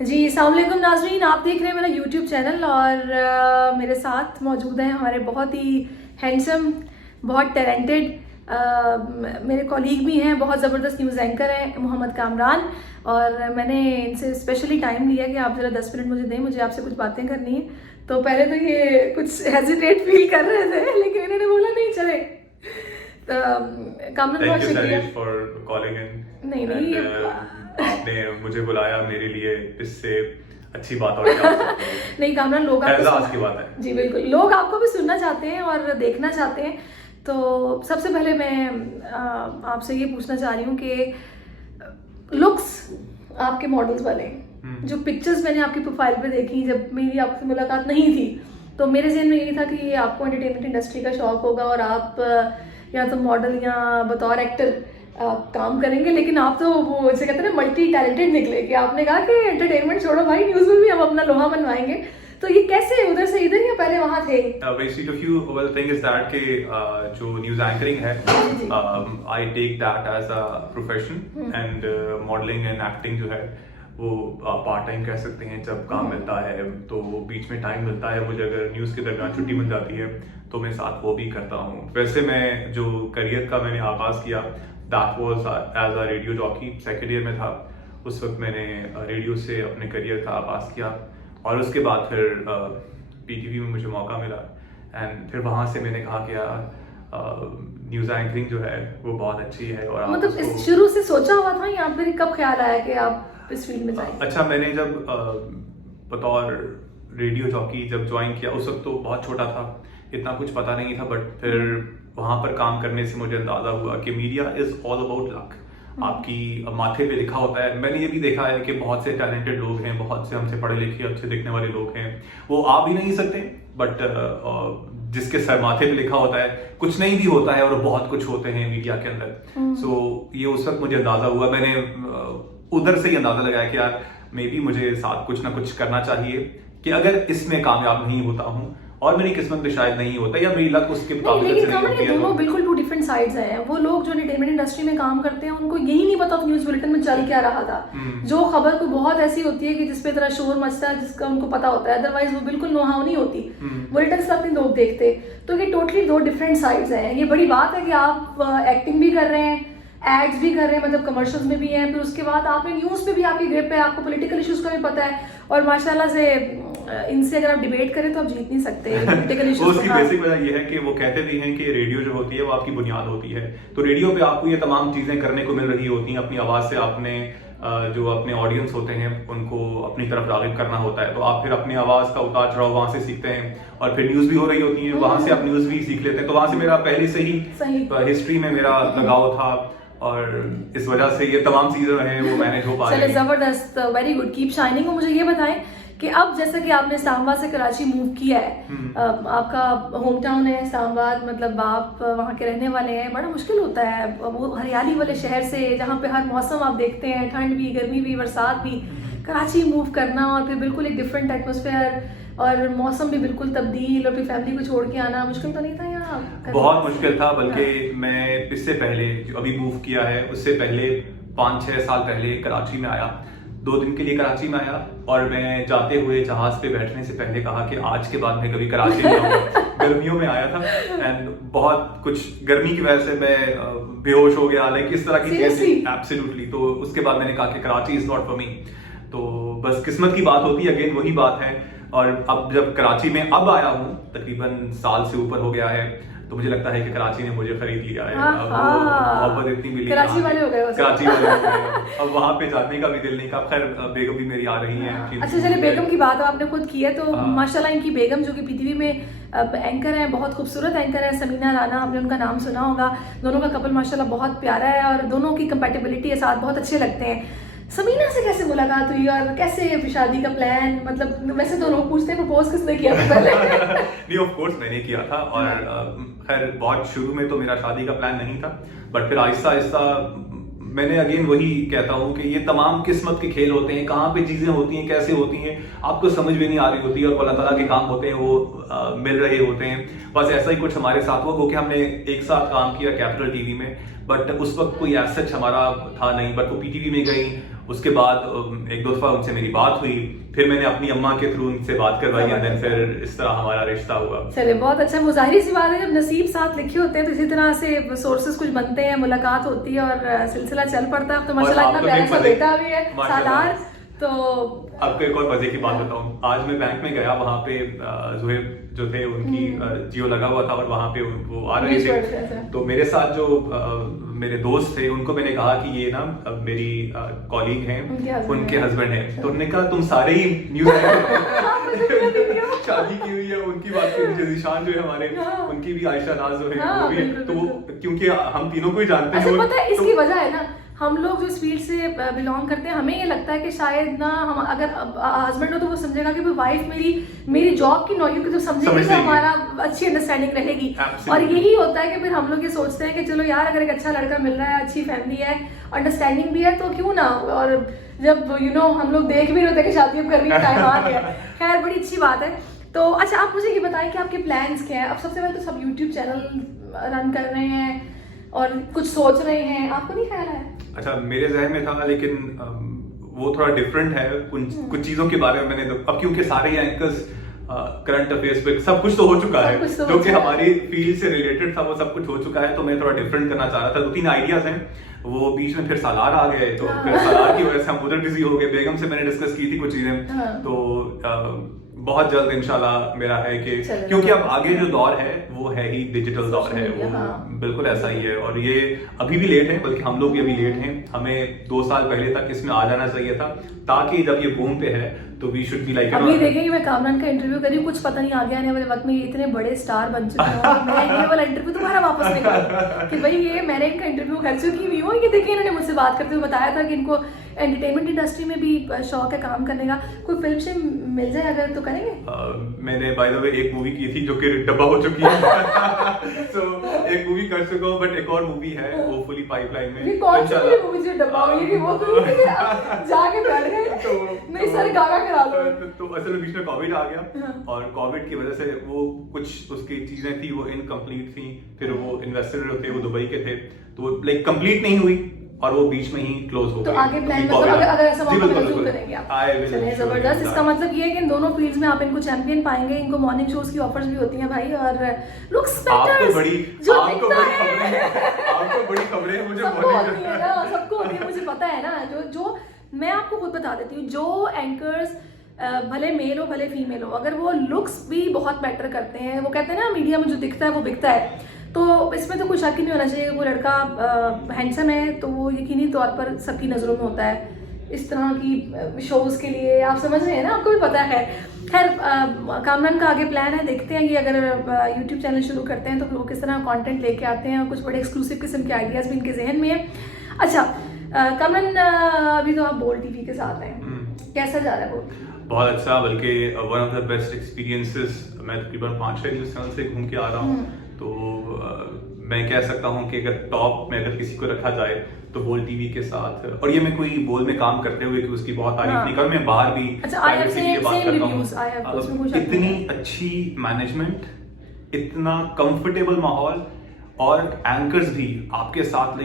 जी अस्सलाम वालेकुम नाज़रीन, आप देख रहे हैं मेरा यूट्यूब चैनल और मेरे साथ मौजूद हैं हमारे बहुत ही हैंडसम, बहुत टैलेंटेड मेरे कॉलीग भी हैं, बहुत ज़बरदस्त न्यूज़ एंकर हैं मोहम्मद कामरान। और मैंने इनसे स्पेशली टाइम लिया कि आप ज़रा 10 मिनट मुझे दें, मुझे आपसे कुछ बातें करनी है। तो पहले तो ये कुछ हेजिटेट फील कर रहे थे, लेकिन इन्होंने बोला नहीं चले। तो कामरान बहुत शुक्रिया फॉर कॉलिंग इन। नहीं आपने मुझे बुलाया, मेरे लिए इससे अच्छी बात और क्या हो सकती है। नहीं कामरान, लोग एहसास की बात है जी बिल्कुल, लोग आपको भी सुनना चाहते हैं और देखना चाहते हैं। तो सबसे पहले मैं आपसे ये पूछना चाह रही हूँ कि लुक्स आपके मॉडल्स वाले, जो पिक्चर्स मैंने आपकी प्रोफाइल पे देखी जब मेरी आपसे मुलाकात नहीं थी, तो मेरे ज़हन में यही था कि आपको एंटरटेनमेंट इंडस्ट्री का शौक होगा और आप या तो मॉडल या बतौर एक्टर काम करेंगे। लेकिन आप तो वो जैसे कहते हैं ना मल्टी टैलेंटेड निकले कि आपने कहा कि एंटरटेनमेंट छोड़ो भाई, न्यूज़ में भी हम अपना लोहा मनवाएंगे। तो ये कैसे उधर से इधर या पहले वहाँ थे? Basically, a few well thing is that कि जो न्यूज़ एंकरिंग है, I take that as a profession and modeling and acting जो है वो पार्ट टाइम कह सकते हैं। जब काम मिलता है तो बीच में टाइम मिलता है मुझे, अगर न्यूज़ के दरमियान छुट्टी मिल जाती है तो मैं साथ वो भी करता हूँ। वैसे मैं जो करियर का मैंने आगाज़ किया that was as a radio jockey, second year में था उस वक्त मैंने रेडियो से अपने करियर का आगाज़ किया और उसके बाद फिर पीटीवी में मुझे मौका मिला एंड फिर वहाँ से मैंने कहा कि यार न्यूज़ एंकरिंग जो है वो बहुत अच्छी है। और मतलब शुरू से सोचा हुआ था या फिर कब ख्याल आया कि आप इस फील्ड में जाएंगे? अच्छा, मैंने जब बतौर रेडियो जॉकी जब ज्वाइन किया उस वक्त तो बहुत छोटा था, इतना कुछ पता नहीं था, बट फिर वहाँ पर काम करने से मुझे अंदाजा हुआ कि media is all about luck. आपकी माथे पे लिखा होता है। मैंने ये भी देखा है कि बहुत से टैलेंटेड लोग हैं, बहुत से हमसे पढ़े लिखे अच्छे दिखने वाले लोग हैं, वो आ भी नहीं सकते, बट जिसके सर माथे पे लिखा होता है कुछ नहीं भी होता है और बहुत कुछ होते हैं मीडिया के अंदर। सो ये उस वक्त मुझे अंदाजा हुआ, मैंने उधर से ही अंदाजा लगाया कि यार मे बी मुझे साथ कुछ ना कुछ करना चाहिए कि अगर इसमें कामयाब नहीं होता हूँ और मेरी किस्मत में शायद नहीं होता या मेरी लक उसके मुताबिक लेकिन ये दोनों बिल्कुल टू डिफरेंट साइड्स हैं। वो लोग जो एंटरटेनमेंट इंडस्ट्री में काम करते हैं उनको यही नहीं पता न्यूज़ बुलेटिन में चल क्या रहा था। जो खबर कोई बहुत ऐसी होती है कि जिसपे तरह शोर मचता है जिसका उनको पता होता है, अदरवाइज वो बिल्कुल नोहाव नहीं होती। बुलेटिन से अपने लोग देखते। तो ये टोटली दो डिफरेंट साइड्स हैं। ये बड़ी बात है कि आप एक्टिंग भी कर रहे हैं, एड्स भी कर रहे हैं, मतलब कमर्शियल्स में भी हैं, फिर उसके बाद आपने न्यूज़ पे भी आपकी ग्रिप है, आपको पॉलिटिकल इश्यूज का भी पता है और माशाल्लाह से इनसे अगर आप डिबेट करें तो आप जीत नहीं सकते पॉलिटिकल इश्यूज। उसकी बेसिक वजह ये है कि वो कहते भी हैं कि रेडियो जो होती है वो आपकी बुनियाद होती है। तो रेडियो पे आपको ये तमाम चीजें करने को मिल रही होती हैं, अपनी आवाज से आपने जो अपने ऑडियंस होते हैं उनको अपनी तरफ राग़िब करना होता है। तो आप फिर अपनी आवाज का उतार चढ़ाव वहां से सीखते हैं और फिर न्यूज भी हो रही होती है, वहां से आप न्यूज भी सीख लेते हैं। तो वहां से मेरा पहले से ही हिस्ट्री में मेरा लगाव था और इस वजह से ये तमाम चीजें हैं वो मैनेज हो पा रही हैं। जबरदस्त, वेरी गुड, कीप शाइनिंग। मुझे ये बताएं कि अब जैसे कि आपने इस्लामाबाद से कराची मूव किया है, आपका होम टाउन है इस्लामाबाद, मतलब आप वहाँ के रहने वाले हैं, बड़ा मुश्किल होता है वो हरियाली वाले शहर से जहाँ पे हर मौसम आप देखते हैं, ठंड भी, गर्मी भी, बरसात भी, कराची मूव करना और फिर बिल्कुल एक डिफरेंट एटमोसफेयर और मौसम भी बिल्कुल तब्दील और फिर फैमिली को छोड़ के आना मुश्किल तो नहीं था यहाँ? बहुत मुश्किल था, बल्कि मैं इससे पहले जो अभी मूव किया है उससे पहले 5-6 साल पहले कराची में आया, 2 दिन के लिए कराची में आया और मैं जाते हुए जहाज पे बैठने से पहले कहा कि आज के बाद मैं कभी कराची नहीं आऊंगा। गर्मियों में आया था एंड बहुत कुछ गर्मी की वजह से मैं बेहोश हो गया, लाइक इस तरह की चीजें। एब्सोल्युटली। तो उसके बाद मैंने कहा कि Karachi is not for me. तो बस किस्मत की बात होती है, अगेन वही बात है। और अब जब कराची में अब आया हूँ, तकरीबन साल से ऊपर हो गया है, तो मुझे लगता है कि कराची ने मुझे खरीद लिया है। अब मोहब्बत इतनी मिली, कराची वाले हो गए, कराची वाले हो गए। अब वहाँ पे जाने का भी दिल नहीं। खैर बेगम भी मेरी आ रही है। अच्छा चलिए, बेगम की बात आपने खुद की है तो माशाल्लाह इनकी बेगम जो कि पीटीवी में एंकर है, बहुत खूबसूरत एंकर है, समीना राना, आपने उनका नाम सुना होगा। दोनों का कपल माशाल्लाह बहुत प्यारा है और दोनों की कंपैटिबिलिटी के साथ बहुत अच्छे लगते हैं। समीना से कैसे मुलाकात हुई और कैसे शादी का प्लान? मतलब वैसे तो लोग पूछते हैं प्रपोज किसने किया था पहले? नहीं, ऑफ कोर्स मैंने किया था और खैर बहुत शुरू में तो मेरा शादी का प्लान नहीं था, बट फिर आहिस्ता आहिस्ता मैंने अगेन वही कहता हूँ कि ये तमाम किस्मत के खेल होते हैं। कहाँ पे चीजें होती हैं, कैसे होती हैं, आपको समझ में नहीं आ रही होती है और अल्लाह ताला के काम होते हैं वो मिल रहे होते हैं। बस ऐसा ही कुछ हमारे साथ हुआ क्योंकि हमने एक साथ काम किया कैपिटल टीवी में, बट उस वक्त कोई एज सच हमारा था नहीं, बट वो पीटीवी में गई उसके बाद एक दो दफा उनसे मेरी बात हुई, फिर मैंने अपनी अम्मा के थ्रू उनसे बात करवाई एंड देन फिर इस तरह हमारा रिश्ता हुआ। चलिए बहुत अच्छा। वो जाहिर सी बात है जब नसीब साथ लिखे होते हैं तो इसी तरह से सोर्सेस कुछ बनते हैं, मुलाकात होती है और सिलसिला चल पड़ता है। अब तो माशाल्लाह इतना प्यारा सा बेटा भी है सालार। तो आपको एक और मजे की बात बताऊं, आज मैं बैंक में गया, वहाँ पे जोहेब जो थे उनकी जियो लगा हुआ था और वहाँ पे वो आ रहे थे, तो मेरे साथ जो मेरे दोस्त थे उनको मैंने कहा कि ये ना मेरी कॉलीग हैं, उनके हस्बैंड हैं, तो उन्होंने कहा तुम सारे ही न्यूज़ शादी की हुई है। उनकी बात की, जीशान जो है हमारे, उनकी भी आयशा नाज जो है वो भी है, तो वो क्योंकि हम तीनों को ही जानते हैं। पता है इसकी वजह है ना, हम लोग जो इस फील्ड से बिलोंग करते हैं, हमें ये लगता है कि शायद ना हम अगर हस्बैंड हो तो वो समझेगा कि वाइफ मेरी जॉब की नौकरी को तो समझेगी तो हमारा अच्छी अंडरस्टैंडिंग रहेगी। और यही होता है कि फिर हम लोग ये सोचते हैं कि चलो यार अगर एक अच्छा लड़का मिल रहा है, अच्छी फैमिली है, अंडरस्टैंडिंग भी है, तो क्यों ना। और जब हम लोग देख भी रहे होते हैं कि शादी अब करने का टाइम आ गया, खैर बड़ी अच्छी बात है। तो अच्छा आप मुझे ये बताएं कि आपके प्लान्स क्या है। अब सबसे पहले तो सब यूट्यूब चैनल रन कर रहे हैं और कुछ सोच रहे हैं, आपको नहीं ख्याल है? अच्छा मेरे जहन में था, लेकिन वो थोड़ा डिफरेंट है कुछ चीजों के बारे में। मैंने अब क्योंकि सारे एंकर्स करंट अफेयर्स पे सब कुछ तो हो चुका है, जो कि हमारी फील्ड से रिलेटेड था, वो सब कुछ हो चुका है, तो मैं थोड़ा डिफरेंट करना चाह रहा था। 2-3 आइडियाज हैं, वो बीच में फिर सालार आ गए, तो फिर सालार की वजह से हम उधर बिजी हो गए। बेगम से मैंने डिस्कस की थी कुछ चीजें, तो बहुत जल्द इंशाल्लाह मेरा है कि क्योंकि अब आगे जो दौर है वो है ही डिजिटल दौर है, वो बिल्कुल ऐसा ही है। और ये अभी भी लेट है, बल्कि हम लोग भी अभी लेट हैं। हमें 2 साल पहले तक इसमें आ जाना चाहिए था, ताकि जब ये बूम पे है तो वी शुड बी लाइक। अभी देखेंगे मैं कामरान का इंटरव्यू करी, कुछ पता नहीं आगे आने वाले वक्त में इतने बड़े स्टार बन चुके हैं, मैं ये वाला इंटरव्यू तुम्हारा वापस नहीं करूं कि भाई ये मैंने इनका इंटरव्यू कर चुकी हुई हूँ। ये देखिए इन्होंने मुझसे बात करते हुए बताया था कि इनको एंटरटेनमेंट इंडस्ट्री में भी शौक है काम करने का। कोई फिल्म से मिल जाए अगर तो करेंगे? मैंने बाय द वे एक मूवी की थी जो कि डब्बा हो चुकी है तो एक मूवी कर चुका हूँ, बट एक और मूवी है होपफुली पाइपलाइन में। ये कौन सी मूवी जो डब्बा हुई है वो तो जाके बैठ गए नहीं सारे गाना करा लो। तो असल में बीच में कोविड आ गया और कोविड की वजह से वो कुछ उसकी चीजें थी वो इनकम्प्लीट थी। फिर वो इन्वेस्टर थे वो दुबई के थे, तो वो लाइक कंप्लीट नहीं हुई और वो बीच में ही क्लोज हो गई। तो आगे प्लान मतलब अगर ऐसा मौका मिले तो करेंगे आप? चलिए जबरदस्त। इसका मतलब ये है कि इन दोनों फील्ड्स में आप इनको चैंपियन पाएंगे। इनको मॉर्निंग शोज की ऑफर्स भी होती हैं भाई, और लुक्स मैटर्स जो दिखता है आपको बड़ी खबरें मुझे सबको होती है ना, सबको होती है, मुझे पता है ना। जो मैं आपको खुद बता देती हूँ, जो एंकर्स भले मेल हो भले फीमेल हो, अगर वो लुक्स भी बहुत बेटर करते हैं, वो कहते हैं ना मीडिया में जो दिखता है वो बिकता है, तो इसमें तो कोई शक ही नहीं होना चाहिए। वो लड़का हैंडसम है तो वो यकीनी तौर पर सबकी नज़रों में होता है। इस तरह की शोज़ के लिए आप समझ रहे हैं ना, आपको भी पता है। खैर कामरान का आगे प्लान है, देखते हैं कि अगर यूट्यूब चैनल शुरू करते हैं तो वो किस तरह कंटेंट लेके आते हैं, और कुछ बड़े एक्सक्लूसिव किस्म के आइडियाज़ भी इनके जहन में है। अच्छा कामरान अभी तो आप बोल टीवी के साथ हैं, कैसा जा रहा है बोल? बहुत अच्छा, बल्कि one of the best experiences. मैं तकरीबन 5-6 न्यूज़ चैनल से घूम के आ रहा हूँ, तो मैं कह सकता हूँ कि अगर टॉप में अगर किसी को रखा जाए तो बोल टीवी के साथ। और ये मैं कोई बोल में काम करते हुए कि उसकी बहुत तारीफ नहीं कर, मैं बाहर भी बात करता हूँ। इतनी अच्छी मैनेजमेंट, इतना कंफर्टेबल माहौल, और एंकर्स भी आपके साथ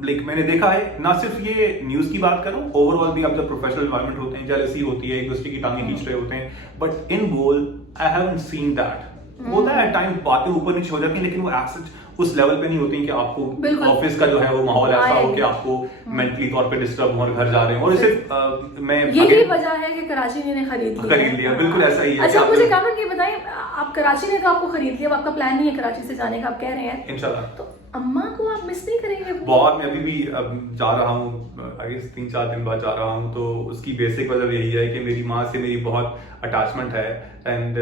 लाइक मैंने देखा है, ना सिर्फ ये न्यूज की बात करूं, ओवरऑल भी आप जब प्रोफेशनल एनवायरनमेंट होते हैं, जेलसी होती है, एक दूसरे की टांगें खींच रहे होते हैं, बट इन बोल आई हैवंट सीन दैट। होता है टाइम बातें ऊपर नीचे हो जाती हैं, लेकिन वो एज उस लेवल पे नहीं होती कि आपको ऑफिस का जो है वो माहौल ऐसा हो कि आपको मेंटली तौर पे डिस्टर्ब हो और घर जा रहे हो। और सिर्फ मैं यही वजह है कि कराची ने खरीद लिया, बिल्कुल ऐसा ही है। अच्छा मुझे कामरान ये बताइए, आप कराची ने तो आपको खरीद लिया, अब आपका प्लान नहीं है कराची से जाने का, आप कह रहे हैं इंशाल्लाह, तो अम्मा को आप मिस नहीं करेंगे? बहुत। मैं अभी भी जा रहा हूँ, आगे 3-4 दिन बाद जा रहा हूँ, तो उसकी बेसिक वजह यही है कि मेरी माँ से मेरी बहुत अटैचमेंट है। एंड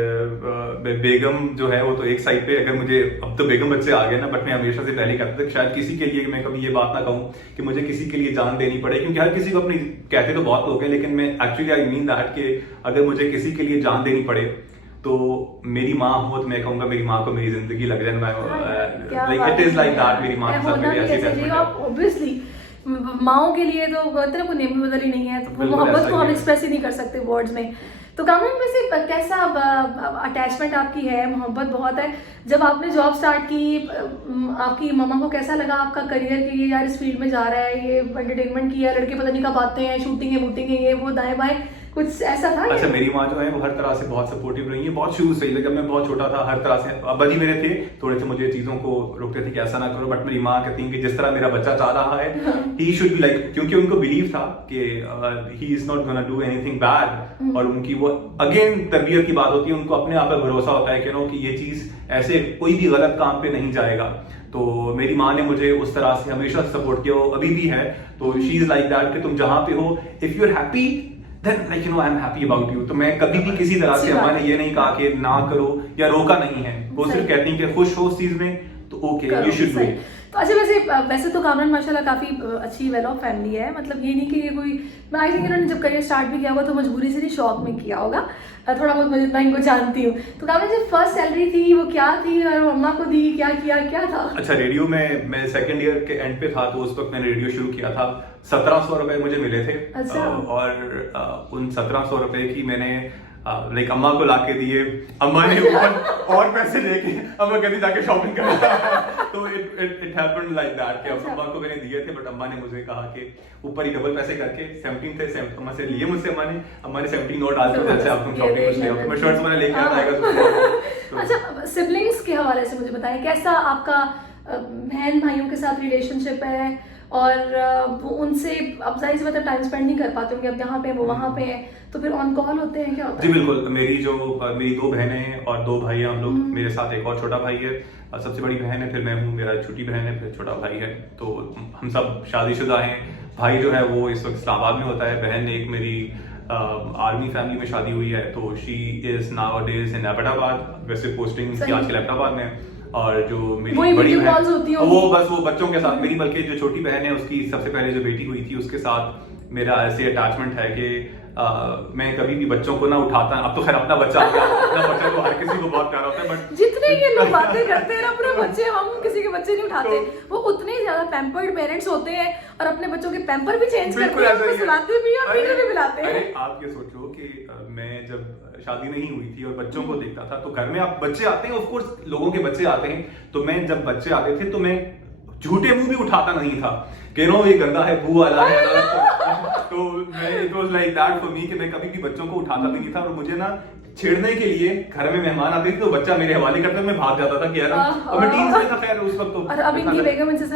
बेगम जो है वो तो एक साइड पे, अगर मुझे अब तो बेगम बच्चे आ गए ना, बट मैं हमेशा से पहले कहता था कि शायद किसी के लिए मैं कभी ये बात ना कहूँ कि मुझे किसी के लिए जान देनी पड़े, क्योंकि हर किसी को अपनी कहते तो बहुत लोग हैं, लेकिन मैं एक्चुअली आई मीन दैट कि अगर मुझे किसी के लिए जान देनी पड़े तो मेरी माँ हो तो मैं कहूँगा मेरी माँ को मेरी जिंदगी लग जाए। Like it is like that, मेरी माँ के साथ मेरी ऐसी अटैचमेंट है। ऑब्वियसली माओ के लिए तो कहते हैं कोई नेम बदल ही नहीं है, तो वो मोहब्बत को हम एक्सप्रेस ही नहीं कर सकते वर्ड्स में। तो कामरान वैसे कैसा अटैचमेंट आपकी है, मोहब्बत बहुत है, जब आपने जॉब स्टार्ट की आपकी मम्मा को कैसा लगा आपका करियर कि ये यार इस फील्ड में जा रहा है, ये एंटरटेनमेंट की है, लड़के पता नहीं कब आते हैं, शूटिंग है वूटिंग है, ये वो दाएं बाएं, कुछ ऐसा था? अच्छा, मेरी माँ जो है वो हर तरह से बहुत सपोर्टिव रही है, बहुत शुरू से ही। जब मैं बहुत छोटा था हर तरह से अब्बा जी मेरे थे, थोड़े से मुझे चीजों को रोकते थे कि ऐसा ना करो, बट मेरी माँ कहती है कि जिस तरह मेरा बच्चा चाह रहा है ही शुड बी लाइक, क्योंकि उनको बिलीव था कि he is not gonna do anything bad, और उनकी वो अगेन तरबियत की बात होती है, उनको अपने आप पर भरोसा होता है कि ये चीज ऐसे कोई भी गलत काम पे नहीं जाएगा। तो मेरी माँ ने मुझे उस तरह से हमेशा सपोर्ट किया, वो अभी भी है। तो शी इज लाइक दैट कि तुम जहां पे हो, if you are happy then like I am happy about you. तो मैं कभी भी किसी तरह से अम्मा ने ये नहीं कहा कि ना करो या रोका नहीं है, वो सिर्फ कहती हैं कि खुश हो उस चीज में तो okay you should do it. तो अच्छा, वैसे तो कामरान माशाल्लाह काफी अच्छी वेल ऑफ फैमिली है, मतलब ये नहीं कि ये कोई, मैं आई थिंक इन्होंने जब करियर स्टार्ट भी किया होगा तो मजबूरी से नहीं, शौक में किया होगा, थोड़ा बहुत मैं जितना इनको जानती हूँ। तो कामरान जब फर्स्ट सैलरी थी वो क्या थी और मम्मा को दी, क्या किया, क्या था? अच्छा, रेडियो में मैं सेकंड ईयर के एंड पे था, तो उस वक्त मैंने रेडियो शुरू किया था। 1700 रुपए मुझे मिले थे। अच्छा। और उन 1700 रुपए की मैंने लाइक अम्मा को लाके दिए, अम्मा ने ऊपर और पैसे लेके अम्मा कहती जाके शॉपिंग कर। तो इट हैपेंड लाइक दैट कि अम्मा को मैंने दिए थे, बट अम्मा ने मुझे कहा कि ऊपर ही डबल पैसे करके 17 थे, अम्मा से लिए मुझसे, अम्मा ने 17 नोट डाल दिए, अच्छा आप तुम शॉपिंग कर ले, मैं शर्ट्स मैंने लेके आएगा। अच्छा, सिबलिंग्स के हवाले से मुझे बताएं, कैसा आपका बहन भाइयों के साथ रिलेशनशिप है, और उनसे अब जाहिर सी मतलब टाइम स्पेंड नहीं कर पाते होंगे, अब यहाँ पे वो वहाँ पे है, तो फिर ऑन कॉल होते हैं, क्या होता है? जी बिल्कुल, मेरी 2 बहनें हैं और 2 भाई हैं हम लोग, मेरे साथ एक और छोटा भाई है, सबसे बड़ी बहन है, फिर मैं हूँ, मेरा छोटी बहन है, फिर छोटा भाई है। तो हम सब शादीशुदा हैं। भाई जो है वो इस वक्त इस्लामाबाद में होता है, बहन एक मेरी आर्मी फैमिली में शादी हुई है, तो she is now days in Abbottabad, वैसे पोस्टिंग की आजकल एबटाबाद में। और जो मेरी बड़ी बहन वो बस वो बच्चों के साथ, मेरी बल्कि जो छोटी बहन है उसकी सबसे पहले जो बेटी हुई थी उसके साथ मेरा ऐसे अटैचमेंट है कि मैं कभी भी बच्चों को ना उठाता, अब तो खैर अपना बच्चा आ गया, अपना बच्चा तो हर किसी को बहुत प्यारा होता है, बट जितने ये लोग बातें करते हैं ना अपने बच्चे, हम किसी के बच्चे नहीं उठाते, वो उतने ज्यादा पैम्पर्ड पेरेंट्स होते हैं और अपने बच्चों के पैम्पर भी चेंज करते हैं, उनको सुलाते भी और फीडर भी पिलाते हैं। अरे आप ये सोचो कि मैं जब शादी नहीं हुई थी और बच्चों को देखता था, तो घर में आप बच्चे आते हैं, ऑफ कोर्स लोगों के बच्चे आते हैं, तो मैं जब बच्चे आते थे तो मैं झूठे मुंह भी उठाता नहीं था कि नो ये गंदा है, बू वाला है। तो मैं it was like that for me कि मैं कभी भी बच्चों को उठाता भी नहीं था, और मुझे ना छेड़ने के लिए घर में मेहमान आते थे तो बच्चा मेरे हवाले करता, मैं भाग जाता था कि यार, और मैं टीन से था खैर उस वक्त। तो और अब इनकी बेगम इनसे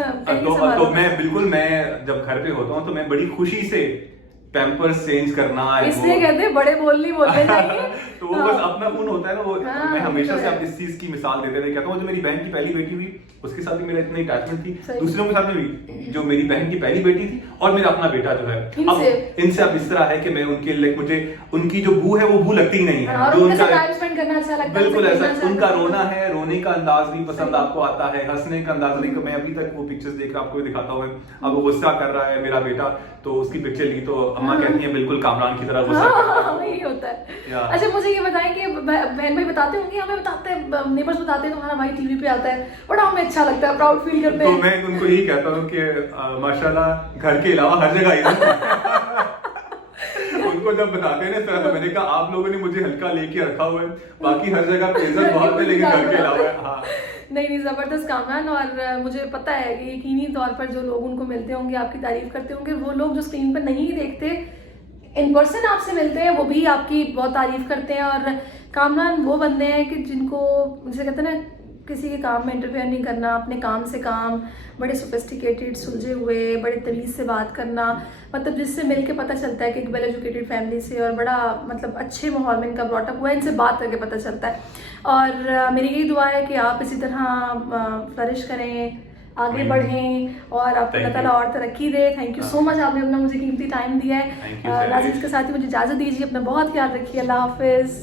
तो मैं बिल्कुल, मैं जब घर पे होता हूँ तो मैं बड़ी खुशी से पैम्पर्स चेंज करना, इसलिए कहते हैं बड़े बोल नहीं बोलते चाहिए। तो वो बस अपना खून होता है ना वो। मैं हमेशा से आप इस चीज की मिसाल देते थे, कहता हूँ जो मेरी बहन की पहली बेटी हुई उसके साथ भी मेरा इतना अटैचमेंट थी, दूसरों के साथ में भी जो मेरी बहन की पहली बेटी थी और मेरा अपना बेटा जो है, अब इनसे अब इस तरह है कि मैं उनके लाइक मुझे उनकी जो बू है वो बू लगती ही नहीं है, जो उनका टाइम स्पेंड करना अच्छा लगता है, बिल्कुल ऐसा, उनका रोना है, रोने का अंदाज भी पसंद आपको आता है, हंसने का अंदाज नहीं। मैं अभी तक वो पिक्चर्स देख रहा आपको दिखाता हूँ, अब वो गुस्सा कर रहा है मेरा बेटा, तो उसकी पिक्चर ली तो अम्मा कहती है बिल्कुल कामरान की तरह गुस्सा कर रहा है। यही होता है। अच्छा, मुझे ये बताएं कि बहन भाई बताते होंगे, हमें बताते हैं, नेबर्स बताते हैं तुम्हारा भाई टीवी पे आता है, बड़ा हमें अच्छा लगता है, प्राउड फील करते हैं। तो मैं उनको यही कहता हूँ कि माशाल्लाह घर के अलावा हर जगह उनको जब बताते हैं ना इस तरह, तो मैंने कहा आप लोगों ने मुझे हल्का लेके रखा हुआ है, बाकी हर जगह पे इज्जत बहुत है, लेकिन घर के अलावा है। हाँ नहीं, जबरदस्त कामरान, और मुझे पता है कि यकीनी तौर पर जो लोग उनको मिलते होंगे आपकी तारीफ करते होंगे, वो लोग जो स्क्रीन पर नहीं देखते, इन पर्सन आपसे मिलते हैं, वो भी आपकी बहुत तारीफ करते हैं। और कामरान वो बंदे हैं कि जिनको, जैसे कहते हैं ना, किसी के काम में इंटरफेयर नहीं करना, अपने काम से काम, बड़े सोफिस्टिकेटेड, सुलझे हुए, बड़े तमीज़ से बात करना, मतलब जिससे मिलके पता चलता है कि एक वेल एजुकेटेड फैमिली से और बड़ा मतलब अच्छे माहौल में इनका ब्रॉटअप हुआ है, इनसे बात करके पता चलता है। और मेरी यही दुआ है कि आप इसी तरह फ्लरिश करें, आगे बढ़ें और आपको अल्लाह ताला और तरक्की दे। थैंक यू सो मच, आपने अपना मुझे कीमती टाइम दिया है। नाज़रीन के साथ ही मुझे इजाज़त दीजिए, अपना बहुत ख्याल रखिए, अल्लाह हाफिज़।